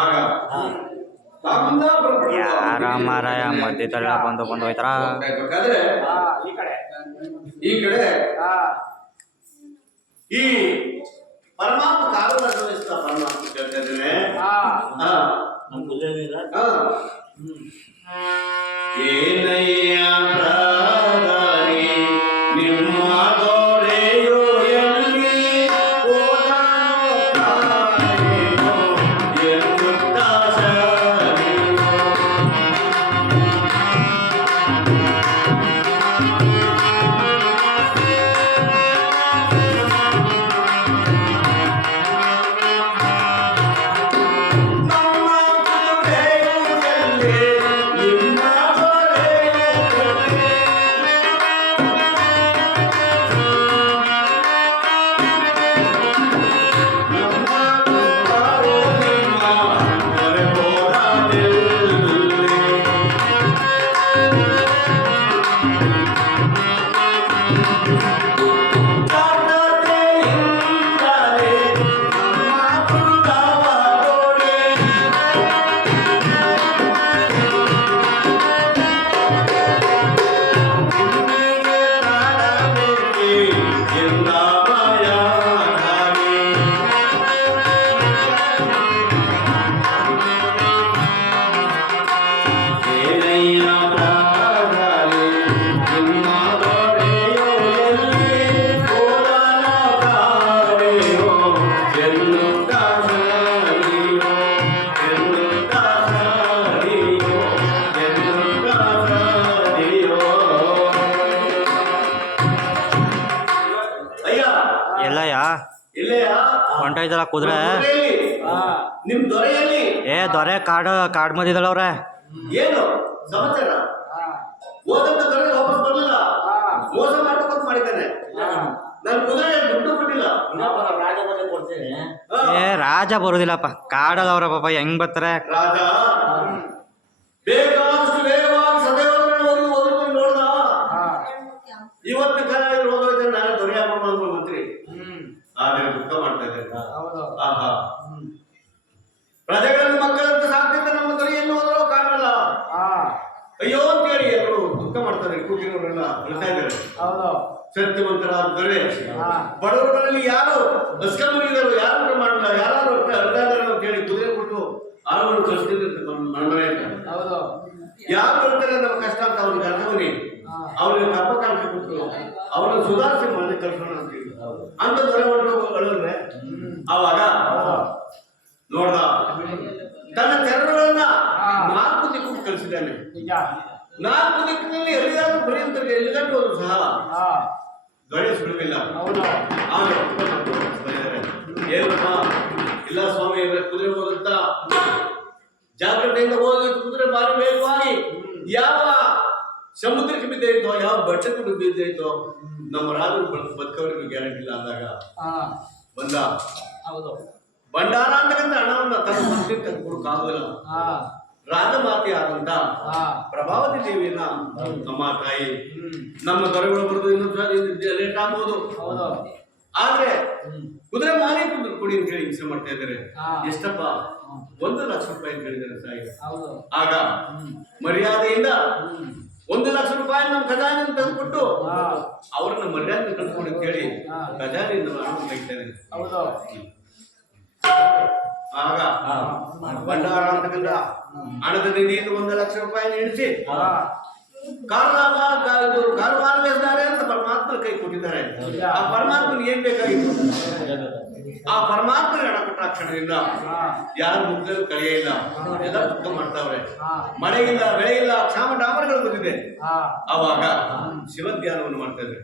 ಆಗ ಯಾರ ಮಾರಾಯ ಮಧ್ಯದಲ್ಲ ಬಂದು ಹೋಯ್ತಾರ. ಈ ಕಡೆ ಈ ಪರಮಾತ್ಮ ಕಾಲದ ಪರಮಾತ್ಮ ಕೇಳ್ತಾ ಇದ್ದೇನೆ. ಏನಯ್ಯ ನಿಮ್ಮ ದೊರೆಯೋ ಎಲ್ಲಿ ಹೊಂಟೈತಲ್ಲ ಕುದುರೆ. ನಿಮ್ ದೊರೆಯಲ್ಲಿ ದೊರೆ ಕಾಡ್ ಮದಿದಳವ್ರೆ. ಏನು ಸಮಾಚಾರ? ಓದಂತ ದೊರೆ ವಾಪಸ್ ಬರ್ಲಿಲ್ಲ, ಮೋಸ ಮಾಡ್ಬೇಕಂತ ಮಾಡಿದ್ದಾನೆ. ನಾನು ಕುದುರೆ ದುಡ್ಡು ಕೊಟ್ಟಿಲ್ಲ. ರಾಜ ಬರುದಿಲ್ಲಪ್ಪ, ಕಾಡದವ್ರ ಪಾಪ ಹೆಂಗ್ ಬರ್ತಾರೆ. ರಾಜ ಬೇಕಾದಷ್ಟು ವೇಗವಾಗಿ ಸದೈವಗಳನ್ನು ಓದುಕೊಂಡು ನೋಡ್ದ. ಇವತ್ತು ಕಾಲ ಓದೋದ್ರೆ ನಾನು ದೊರೆ ಆಗ್ಬೋದು ಮಂತ್ರಿ. ಆದ್ರೆ ದುಃಖ ಮಾಡ್ತಾ ಇದ್ದಾರೆ. ಪ್ರಜೆಗಳನ್ನು ಮಕ್ಕಳಂತ ಸಾಕ್ತಿದ್ದ ನಮ್ಮ ದೊರೆಯನ್ನು ಓದಲು ಕಾಣಲ್ಲ. ಅಯ್ಯೋ ಅಂತೇಳಿ ಎಲ್ಲರೂ ದುಃಖ ಮಾಡ್ತಾರೆ. ಕೂತಿರೋರೆಲ್ಲ ಹೇಳ್ತಾ ಇದ್ದಾರೆ. ಸತ್ಯವಂತರಾದ ದೊರೆ ಬಡವರಲ್ಲಿ ಯಾರು ಅಸ್ಕಮನಿದರು ಯಾರು ಮಾಡಲ್ಲ, ಯಾರು ಅರ್ಥ ಅಂತ ಹೇಳಿ ಕುದುರೆ ಕೊಟ್ಟು ಆಳುಗಳು ಕಳಿಸ್ತಿದ್ರು ಮನೆ. ಯಾರು ಹೇಳ್ತಾರೆ ನಮ್ಮ ಕಷ್ಟ ಅಂತ ಅವ್ರಿಗೆ ಅರ್ಥವನಿ, ಅವ್ರಿಗೆ ಕಪ್ಪ ಕಾಲಕ್ಕೆ ಕೊಟ್ಟು ಅವ್ರನ್ನ ಸುಧಾರಿಸಿ ಮನೆ ಕಳ್ಸೋಣ ಅಂತ ಹೇಳಿ ಅಂತ ದೊರೆ ಹೊರಟೋದ್ರೆ ಆವಾಗ ನೋಡ್ದ ತನ್ನ ತೆರಳುಗಳನ್ನ 4 ದಿಕ್ಕು ಕಳಿಸಿದ್ದಾನೆ. 4 ದಿಕ್ಕಿನಲ್ಲಿ ಎಲ್ಲಿಯಾದ್ರೂ ಬರೆಯುತ್ತಾರೆ, ಎಲ್ಲಿಗಂಟು ಹೋದ್ರು ಸಹ ದೊರೆ ಸುಳಿವಿಲ್ಲ. ಏನಪ್ಪ ಇಲ್ಲ ಸ್ವಾಮಿ, ಕುದುರೆ ಹೋದಂತ ಜಾಗ್ರತೆಯಿಂದ ಹೋದ ಕುದುರೆ ಬಾರಿ ವೇಗವಾಗಿ ಯಾವ ಸಮುದ್ರಕ್ಕೆ ಬಿದ್ದೈತೋ, ಯಾವ ಬಟ್ಟಕ್ಕೆ ಬಿದ್ದೈತೋ ನಮ್ಮ ರಾಜರು ಬದುಕವರಿಗೆ ಗ್ಯಾರಂಟಿ ಇಲ್ಲ ಅಂದಾಗ ಬಂದ. ಭಂಡಾರ ಅಂತಕ್ಕಂಥ ಹಣವನ್ನ ತನ್ನ ಮಂತ್ರಿ ತಂದುಕೊಡಕ್ಕಾಗಲ್ಲ. ರಾಜಮಾತೆ ಆದಂತ ಪ್ರಭಾವತಿ ದೇವಿಯನ್ನ ನಮ್ಮ ತಾಯಿ ನಮ್ಮ ದೊರೆಗಳು ಬರೆದು ಇನ್ನೊಂದು ಲೇಟ್ ಆಗ್ಬೋದು. ಆದ್ರೆ ಕುದುರೆ ಮಾರಿ ಕುದುರೆ ಕೊಡಿ ಅಂತ ಹೇಳಿ ಹಿಂಸೆ ಮಾಡ್ತಾ ಇದ್ದಾರೆ. ಎಷ್ಟಪ್ಪ? 1 ಲಕ್ಷ ರೂಪಾಯಿ ಅಂತ ಹೇಳಿದ್ದಾರೆ ತಾಯಿ. ಆಗ ಮರ್ಯಾದೆಯಿಂದ 1 ಲಕ್ಷ ರೂಪಾಯಿ ನಮ್ಮ ಖಜಾನೆ ತಂದುಕೊಟ್ಟು ಅವ್ರನ್ನ ಮರ್ಯಾದೆ ಕಳ್ಕೊಂಡು ಅಂತ ಹೇಳಿ ಖಜಾನೆಯಿಂದ ಹಣ ತೆಗಿತಾರೆ. ಆಗ ಭಂಡಾರ ಅಂತಕ್ಕಂಥ ಹಣದ ನಿಧಿಯಿಂದ 1 ಲಕ್ಷ ರೂಪಾಯಿ ಇಳಿಸಿ ಕಾರವಾರ ಅಂತ ಪರಮಾತ್ಮ ಕೈ ಕೊಟ್ಟಿದ್ದಾರೆ. ಆ ಪರಮಾತ್ಮನ ಏನ್ ಬೇಕಾಗಿತ್ತು? ಆ ಪರಮಾತ್ಮನ ಹಣ ಕೊಟ್ಟ ಕ್ಷಣದಿಂದ ಯಾರು ಮುಗ್ಧರು ಕಳೆಯಿಲ್ಲ, ಎಲ್ಲ ದುಃಖ ಮಾಡ್ತಾವ್ರೆ. ಮಳೆ ಇಲ್ಲ, ಬೆಳೆ ಇಲ್ಲ, ಕ್ಷಾಮ ಡಾಮರಗಳು ಬಂದಿದೆ. ಆವಾಗ ಶಿವಧ್ಯಾನವನ್ನು ಮಾಡ್ತಾ ಇದ್ದಾರೆ.